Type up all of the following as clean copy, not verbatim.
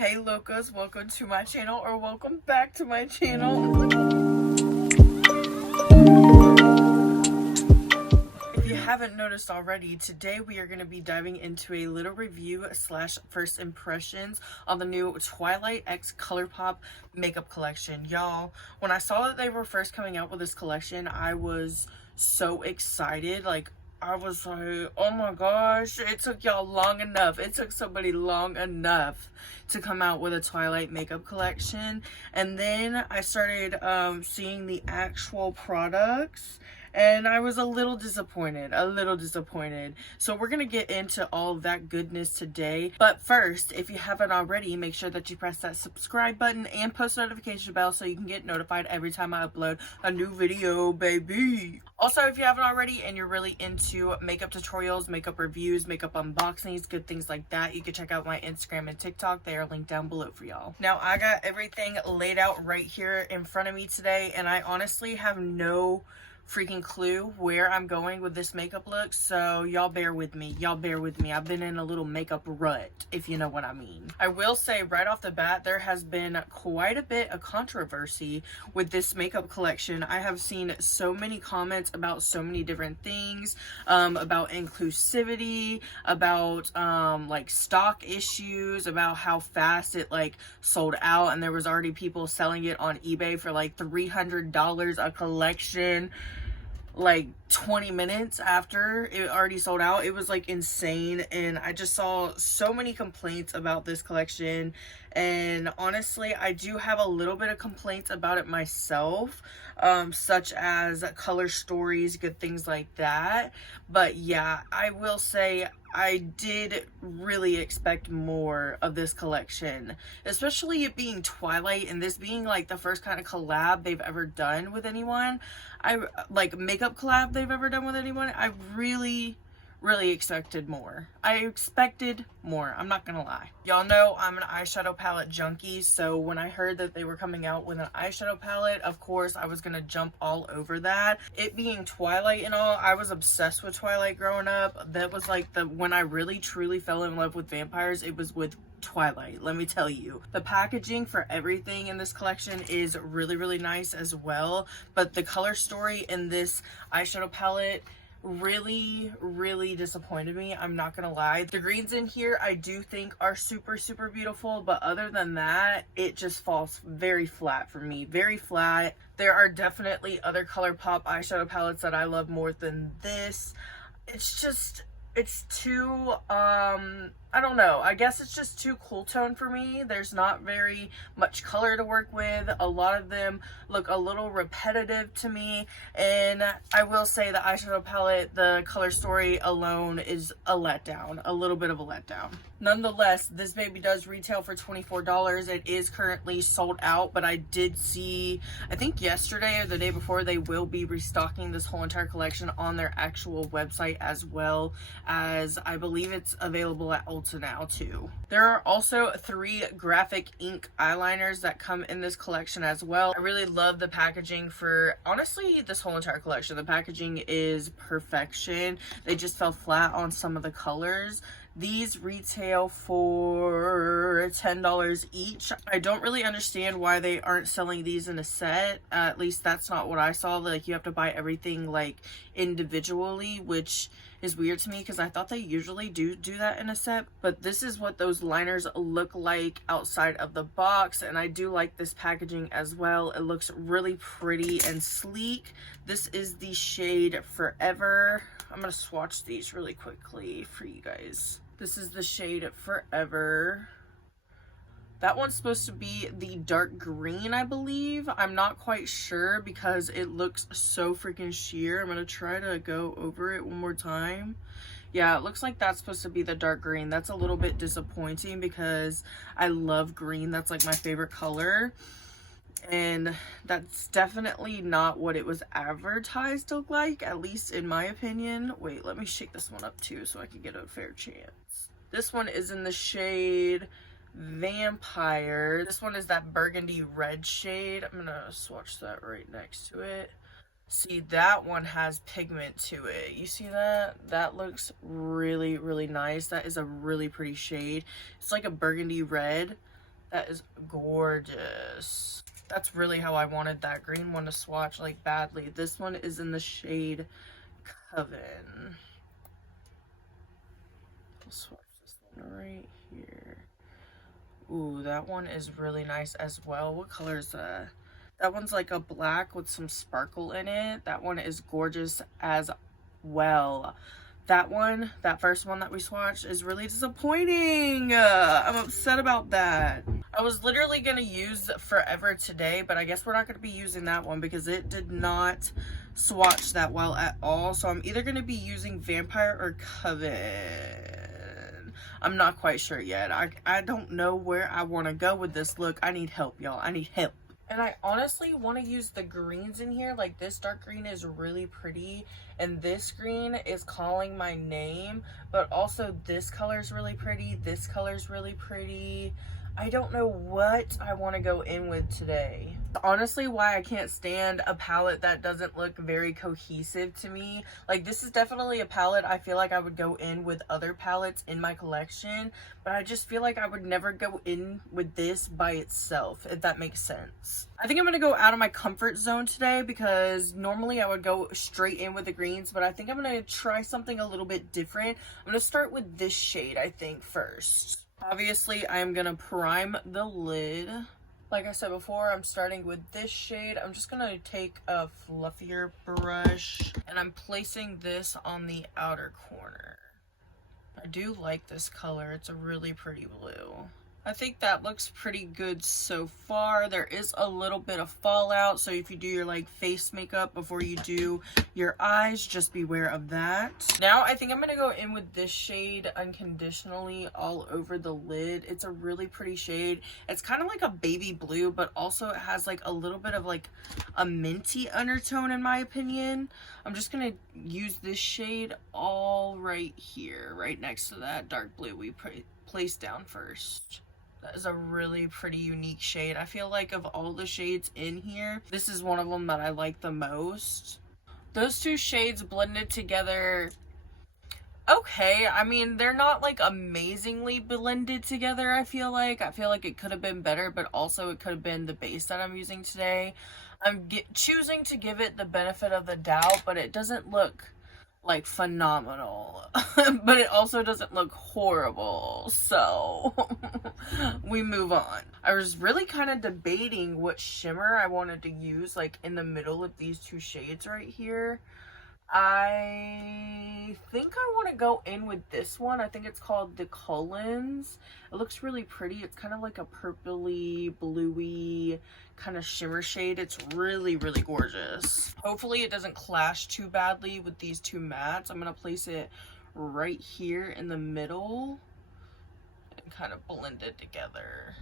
Hey locos, welcome to my channel, or welcome back to my channel. If you haven't noticed already, today we are going to be diving into a little review slash first impressions on the new Twilight x ColourPop makeup collection. Y'all, when I saw that they were first coming out with this collection, I was so excited. I was like, oh my gosh, it took y'all long enough. It took somebody long enough to come out with a Twilight makeup collection. And then I started seeing the actual products, and I was a little disappointed. So we're gonna get into all of that goodness today. But first, if you haven't already, make sure that you press that subscribe button and post notification bell so you can get notified every time I upload a new video, baby. Also, if you haven't already and you're really into makeup tutorials, makeup reviews, makeup unboxings, good things like that, you can check out my Instagram and TikTok. They are linked down below for y'all. Now, I got everything laid out right here in front of me today, and I honestly have no freaking clue where I'm going with this makeup look, so y'all bear with me. I've been in a little makeup rut, if you know what I mean. I will say right off the bat, there has been quite a bit of controversy with this makeup collection. I have seen so many comments about so many different things, about inclusivity, about like stock issues, about how fast it like sold out, and there was already people selling it on eBay for like $300 a collection, like 20 minutes after it already sold out. It was like insane, and I just saw so many complaints about this collection, and honestly I do have a little bit of complaints about it myself, such as color stories, good things like that. But yeah, I will say I did really expect more of this collection, especially it being Twilight and this being like the first kind of collab they've ever done with anyone. Makeup collab they've ever done with anyone. I really expected more. I'm not gonna lie. Y'all know I'm an eyeshadow palette junkie, so when I heard that they were coming out with an eyeshadow palette, of course I was gonna jump all over that. It being Twilight and all, I was obsessed with Twilight growing up. That was like when I really truly fell in love with vampires, it was with Twilight, let me tell you. The packaging for everything in this collection is really nice as well, but the color story in this eyeshadow palette really disappointed me. I'm not gonna lie. The greens in here I do think are super beautiful, but other than that, it just falls very flat for me. Very flat. There are definitely other ColourPop eyeshadow palettes that I love more than this. It's too I don't know, I guess it's just too cool tone for me. There's not very much color to work with. A lot of them look a little repetitive to me, and I will say the eyeshadow palette, the color story alone is a letdown, a little bit of a letdown. Nonetheless, this baby does retail for $24. It is currently sold out, but I did see, I think yesterday or the day before, they will be restocking this whole entire collection on their actual website, as well as I believe it's available at Ulta now too. There are also 3 graphic ink eyeliners that come in this collection as well. I really love the packaging for, honestly, this whole entire collection. The packaging is perfection. They just fell flat on some of the colors. These retail for $10 each. I don't really understand why they aren't selling these in a set. At least that's not what I saw. Like, you have to buy everything like individually, which is weird to me because I thought they usually do that in a set. But this is what those liners look like outside of the box, and I do like this packaging as well. It looks really pretty and sleek. This is the shade Forever. I'm gonna swatch these really quickly for you guys. This is the shade Forever. That one's supposed to be the dark green, I believe. I'm not quite sure because it looks so freaking sheer. I'm gonna try to go over it one more time. Yeah, it looks like that's supposed to be the dark green. That's a little bit disappointing because I love green. That's like my favorite color. And that's definitely not what it was advertised to look like, at least in my opinion. Wait, let me shake this one up too so I can get a fair chance. This one is in the shade Vampire. This one is that burgundy red shade. I'm gonna swatch that right next to it. See, that one has pigment to it. You see that? That looks really nice. That is a really pretty shade. It's like a burgundy red. That is gorgeous. That's really how I wanted that green one to swatch, like, badly. This one is in the shade Coven. I'll swatch this one right here. Ooh, that one is really nice as well. What color is that? That one's like a black with some sparkle in it. That one is gorgeous as well. That one, that first one that we swatched, is really disappointing. I'm upset about that. I was literally gonna use Forever today, but I guess we're not gonna be using that one because it did not swatch that well at all. So I'm either gonna be using Vampire or Coven. I'm not quite sure yet. I don't know where I want to go with this look. I need help, y'all. I need help. And I honestly want to use the greens in here. Like, this dark green is really pretty, and this green is calling my name, but also this color is really pretty. This color is really pretty. I don't know what I want to go in with today. Honestly, why I can't stand a palette that doesn't look very cohesive to me. Like, this is definitely a palette I feel like I would go in with other palettes in my collection, but I just feel like I would never go in with this by itself, if that makes sense. I think I'm going to go out of my comfort zone today because normally I would go straight in with the greens, but I think I'm going to try something a little bit different. I'm going to start with this shade, I think, first. Obviously, I'm going to prime the lid. Like I said before, I'm starting with this shade. I'm just going to take a fluffier brush, and I'm placing this on the outer corner. I do like this color. It's a really pretty blue. I think that looks pretty good so far. There is a little bit of fallout, so if you do your like face makeup before you do your eyes, just beware of that. Now I think I'm gonna go in with this shade Unconditionally all over the lid. It's a really pretty shade. It's kind of like a baby blue, but also it has like a little bit of like a minty undertone in my opinion. I'm just gonna use this shade all right here, right next to that dark blue we placed down first. That is a really pretty unique shade. I feel like of all the shades in here, this is one of them that I like the most. Those two shades blended together okay. I mean, they're not like amazingly blended together, I feel like. I feel like it could have been better, but also it could have been the base that I'm using today. I'm choosing to give it the benefit of the doubt, but it doesn't look like phenomenal. But it also doesn't look horrible, so we move on. I was really kind of debating what shimmer I wanted to use, like in the middle of these two shades right here. I think I want to go in with this one. I think it's called the Collins. It looks really pretty. It's kind of like a purpley, bluey kind of shimmer shade. It's really, really gorgeous. Hopefully it doesn't clash too badly with these two mattes. I'm going to place it right here in the middle and kind of blend it together.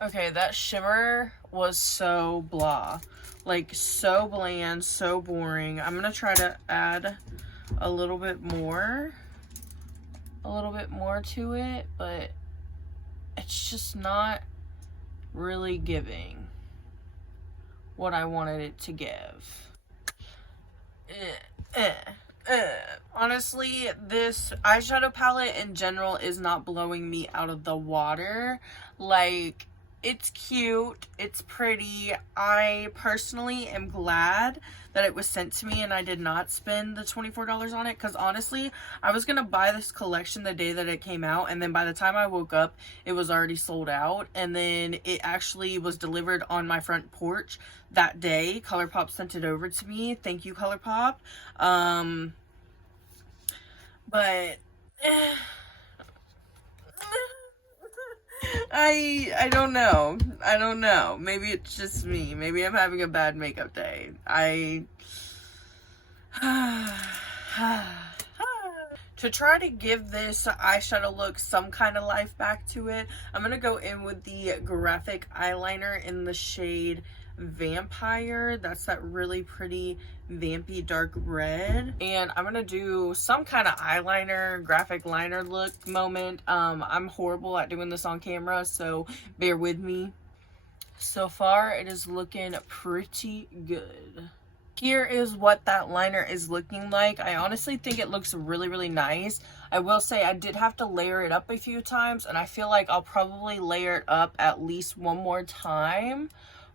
Okay, that shimmer was so blah. Like, so bland, so boring. I'm gonna try to add a little bit more to it, but it's just not really giving what I wanted it to give. Honestly, this eyeshadow palette in general is not blowing me out of the water. Like, it's cute, it's pretty. I personally am glad that it was sent to me and I did not spend the $24 on it, because honestly, I was gonna buy this collection the day that it came out, and then by the time I woke up, it was already sold out. And then it actually was delivered on my front porch that day. ColourPop sent it over to me. Thank you, ColourPop. But I don't know. I don't know. Maybe it's just me. Maybe I'm having a bad makeup day. To try to give this eyeshadow look some kind of life back to it, I'm going to go in with the Graphix eyeliner in the shade Vampire. That's that really pretty vampy dark red, and I'm gonna do some kind of eyeliner, graphic liner look moment. I'm horrible at doing this on camera, so bear with me. So far it is looking pretty good. Here is what that liner is looking like. I honestly think it looks really, really nice. I will say I did have to layer it up a few times, and I feel like I'll probably layer it up at least one more time,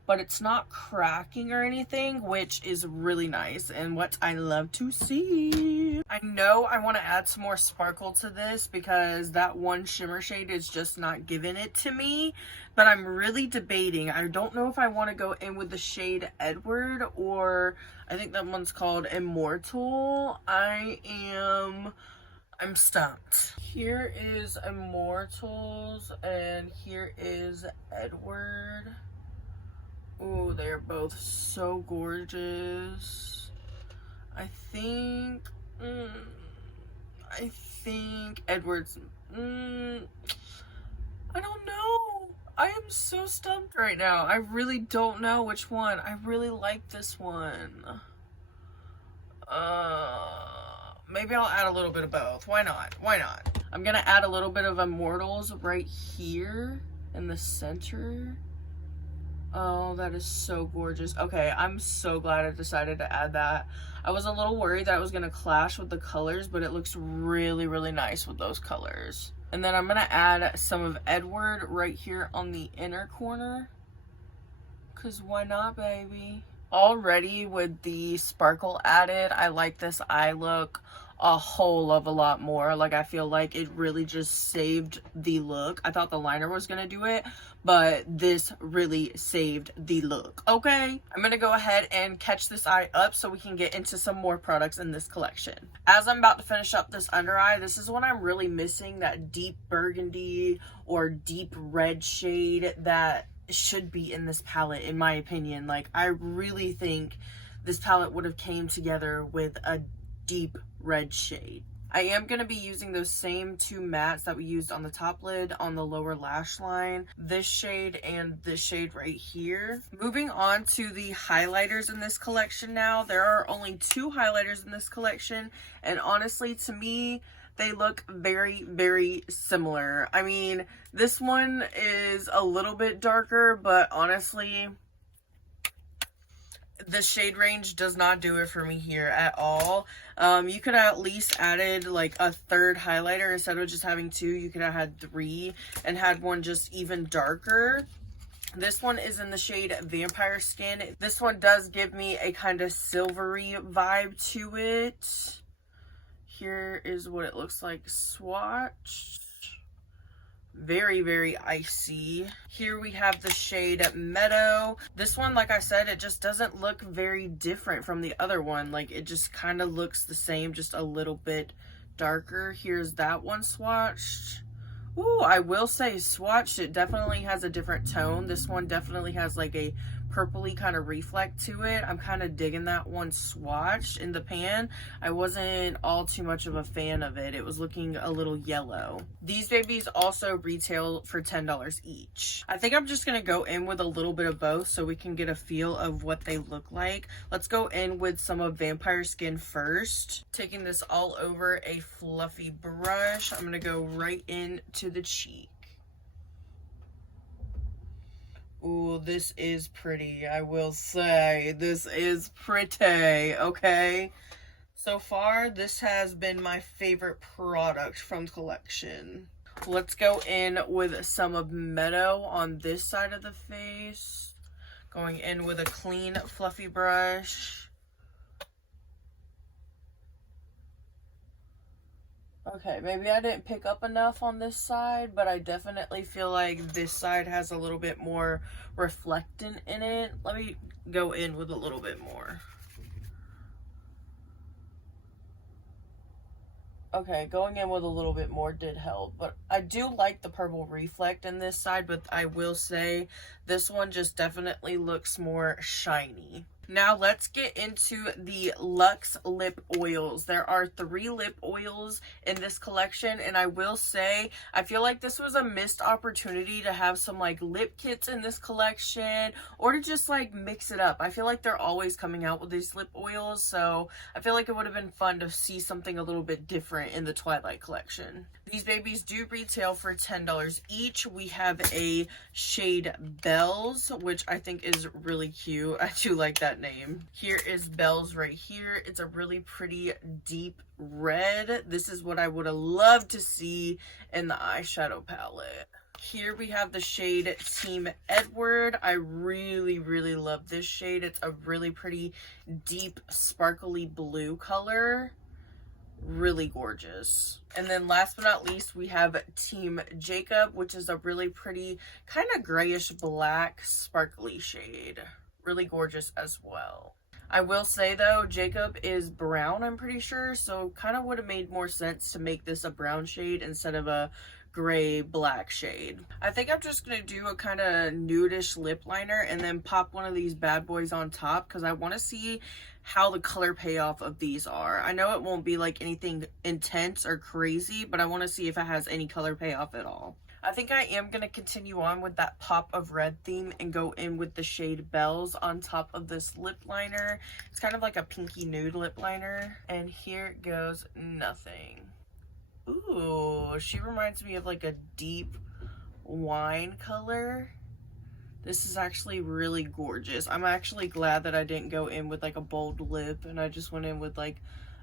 but it's not cracking or anything, which is really nice and what I love to see. I know I want to add some more sparkle to this because that one shimmer shade is just not giving it to me, but I'm really debating. I don't know if I want to go in with the shade Edward, or I think that one's called Immortal. I'm stumped. Here is Immortals and here is Edward. Oh, they're both so gorgeous. I think Edward's, I don't know. I am so stumped right now. I really don't know which one. I really like this one. Maybe I'll add a little bit of both. Why not? Why not? I'm gonna add a little bit of Immortals right here in the center. Oh, that is so gorgeous. Okay, I'm so glad I decided to add that. I was a little worried that I was going to clash with the colors, but it looks really, really nice with those colors. And then I'm going to add some of Edward right here on the inner corner. Because why not, baby? Already with the sparkle added, I like this eye look a whole of a lot more. Like, I feel like it really just saved the look. I thought the liner was gonna do it, but this really saved the look. Okay, I'm gonna go ahead and catch this eye up so we can get into some more products in this collection. As I'm about to finish up this under eye, this is when I'm really missing that deep burgundy or deep red shade that should be in this palette, in my opinion. Like, I really think this palette would have came together with a deep red shade. I am going to be using those same two mattes that we used on the top lid on the lower lash line, this shade and this shade right here. Moving on to the highlighters in this collection now. There are only 2 highlighters in this collection, and honestly, to me, they look very, very similar. I mean, this one is a little bit darker, but honestly, the shade range does not do it for me here at all. You could have at least added like a third highlighter. Instead of just having 2, you could have had 3 and had one just even darker. This one is in the shade Vampire Skin. This one does give me a kind of silvery vibe to it. Here is what it looks like swatched. Very, very icy. Here we have the shade Meadow. This one, like I said, it just doesn't look very different from the other one. Like, it just kind of looks the same, just a little bit darker. Here's that one swatched. Ooh, I will say swatched, it definitely has a different tone. This one definitely has like a purpley kind of reflect to it. I'm kind of digging that one swatched. In the pan, I wasn't all too much of a fan of it. It was looking a little yellow. These babies also retail for $10 each. I think I'm just going to go in with a little bit of both so we can get a feel of what they look like. Let's go in with some of Vampire Skin first. Taking this all over a fluffy brush, I'm going to go right into the cheek. Ooh, this is pretty, I will say. This is pretty, okay? So far, this has been my favorite product from the collection. Let's go in with some of Meadow on this side of the face. Going in with a clean, fluffy brush. Okay, maybe I didn't pick up enough on this side, but I definitely feel like this side has a little bit more reflectant in it. Let me go in with a little bit more. Okay, going in with a little bit more did help, but I do like the purple reflect in this side, but I will say this one just definitely looks more shiny. Now let's get into the Luxe lip oils. There are 3 lip oils in this collection, and I will say I feel like this was a missed opportunity to have some like lip kits in this collection, or to just like mix it up. I feel like they're always coming out with these lip oils, so I feel like it would have been fun to see something a little bit different in the Twilight collection. These babies do retail for $10 each. We have a shade Bells, which I think is really cute. I do like that name. Here is Bells right here. It's a really pretty deep red. This is what I would have loved to see in the eyeshadow palette. Here we have the shade Team Edward. I really, really love this shade. It's a really pretty deep sparkly blue color. Really gorgeous. And then last but not least, we have Team Jacob, which is a really pretty kind of grayish black sparkly shade. Really gorgeous as well. I will say though, Jacob is brown, I'm pretty sure, so kind of would have made more sense to make this a brown shade instead of a gray black shade. I think I'm just gonna do a kind of nudish lip liner and then pop one of these bad boys on top because I want to see how the color payoff of these are. I know it won't be like anything intense or crazy, but I want to see if it has any color payoff at all. I think I am going to continue on with that pop of red theme and go in with the shade Bells on top of this lip liner. It's kind of like a pinky nude lip liner. And here goes nothing. Ooh, she reminds me of like a deep wine color. This is actually really gorgeous. I'm actually glad that I didn't go in with like a bold lip and I just went in with like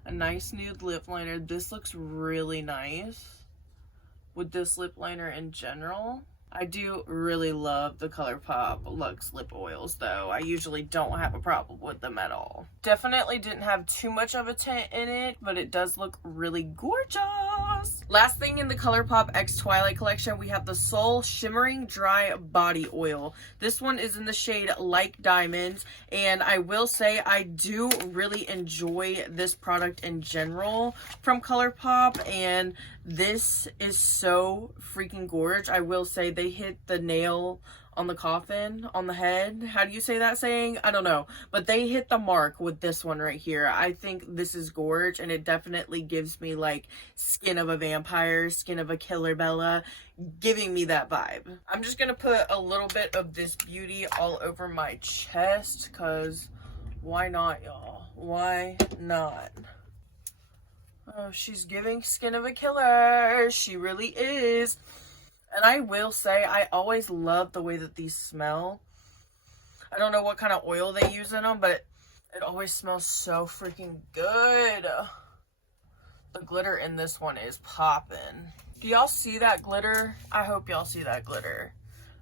a nice nude lip liner. This looks really nice with this lip liner in general. I do really love the ColourPop Luxe lip oils though. I usually don't have a problem with them at all. Definitely didn't have too much of a tint in it, but it does look really gorgeous. Last thing in the ColourPop X Twilight collection, we have the Soul Shimmering Dry Body Oil. This one is in the shade Like Diamonds, and I will say I do really enjoy this product in general from ColourPop, and this is so freaking gorgeous. I will say they hit the nail on the coffin, on the head. How do you say that saying? I don't know. But they hit the mark with this one right here. I think this is gorgeous, and it definitely gives me like skin of a vampire, skin of a killer Bella, giving me that vibe. I'm just gonna put a little bit of this beauty all over my chest, because why not, y'all? Why not? Oh, she's giving skin of a killer. She really is. And I will say, I always love the way that these smell. I don't know what kind of oil they use in them, but it always smells so freaking good. The glitter in this one is popping. Do y'all see that glitter? I hope y'all see that glitter.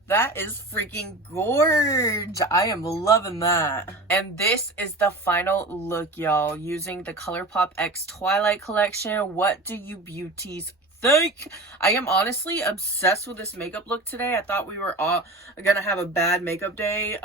That is freaking gorge. I am loving that. And this is the final look, y'all, using the ColourPop X Twilight collection. What do you beauties think? I am honestly obsessed with this makeup look today. I thought we were all gonna have a bad makeup day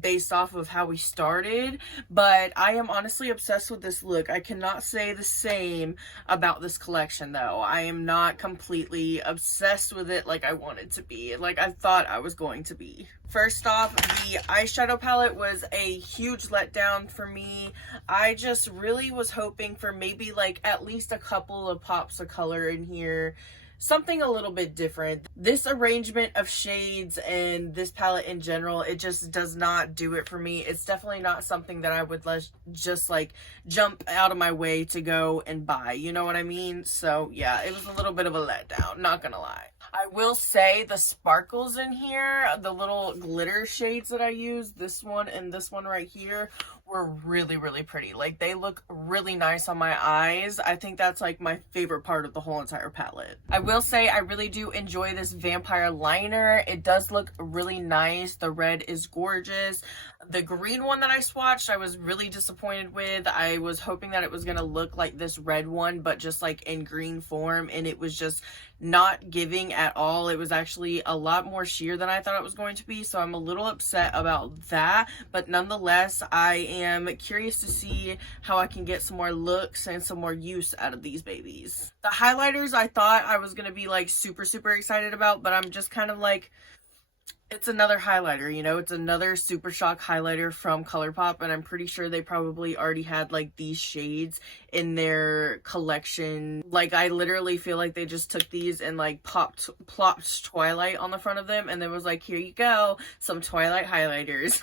based off of how we started, but I am honestly obsessed with this look. I cannot say the same about this collection though. I am not completely obsessed with it like I wanted to be, like I thought I was going to be. First off, the eyeshadow palette was a huge letdown for me. I just really was hoping for maybe like at least a couple of pops of color in here. Something a little bit different. This arrangement of shades and this palette in general, it just does not do it for me. It's definitely not something that I would just like jump out of my way to go and buy. You know what I mean? So yeah, it was a little bit of a letdown, not gonna lie. I will say the sparkles in here, the little glitter shades that I used, this one and this one right here, were really, really pretty. Like, they look really nice on my eyes. I think that's like my favorite part of the whole entire palette. I will say I really do enjoy this vampire liner. It does look really nice. The red is gorgeous. The green one that I swatched, I was really disappointed with. I was hoping that it was gonna look like this red one, but just like in green form, and it was just not giving at all. It was actually a lot more sheer than I thought it was going to be, so I'm a little upset about that, but nonetheless, I am curious to see how I can get some more looks and some more use out of these babies. The highlighters, I thought I was gonna be like super excited about, but I'm just kind of like, it's another highlighter, you know, it's another Super Shock highlighter from ColourPop, and I'm pretty sure they probably already had like these shades in their collection. Like, I literally feel like they just took these and like plopped Twilight on the front of them and then was like, here you go, some Twilight highlighters.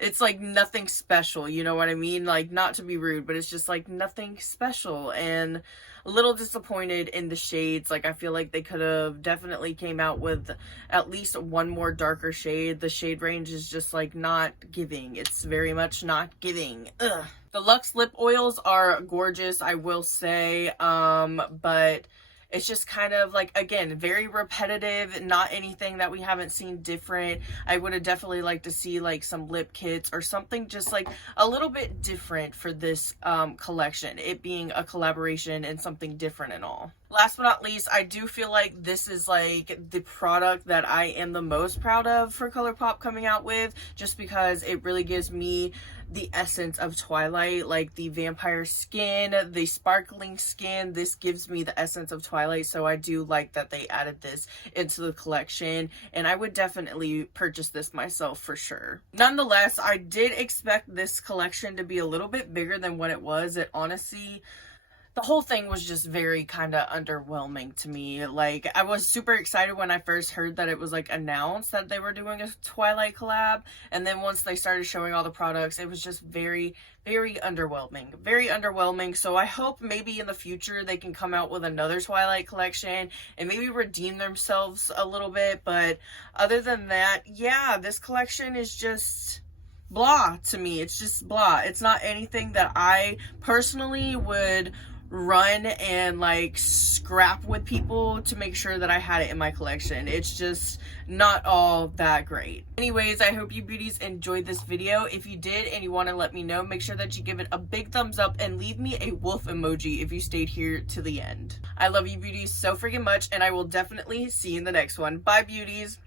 It's like nothing special, you know what I mean? Like, not to be rude, but it's just like nothing special, and a little disappointed in the shades. Like, I feel like they could have definitely came out with at least one more darker shade. The shade range is just like not giving. It's very much not giving. Ugh. The Luxe lip oils are gorgeous, I will say, but it's just kind of like, again, very repetitive, not anything that we haven't seen different. I would have definitely liked to see like some lip kits or something just like a little bit different for this collection, it being a collaboration and something different and all. Last but not least, I do feel like this is like the product that I am the most proud of for ColourPop coming out with, just because it really gives me the essence of Twilight, like the vampire skin, the sparkling skin. This gives me the essence of Twilight, so I do like that they added this into the collection, and I would definitely purchase this myself for sure. Nonetheless, I did expect this collection to be a little bit bigger than what it was. It honestly, the whole thing was just very kind of underwhelming to me. Like, I was super excited when I first heard that it was like announced that they were doing a Twilight collab, and then once they started showing all the products, it was just very, very underwhelming. Very underwhelming. So I hope maybe in the future they can come out with another Twilight collection and maybe redeem themselves a little bit. But other than that, yeah, this collection is just blah to me. It's just blah. It's not anything that I personally would run and like scrap with people to make sure that I had it in my collection. It's just not all that great. Anyways, I hope you beauties enjoyed this video. If you did and you want to let me know, make sure that you give it a big thumbs up and leave me a wolf emoji if you stayed here to the end. I love you beauties so freaking much, and I will definitely see you in the next one. Bye beauties.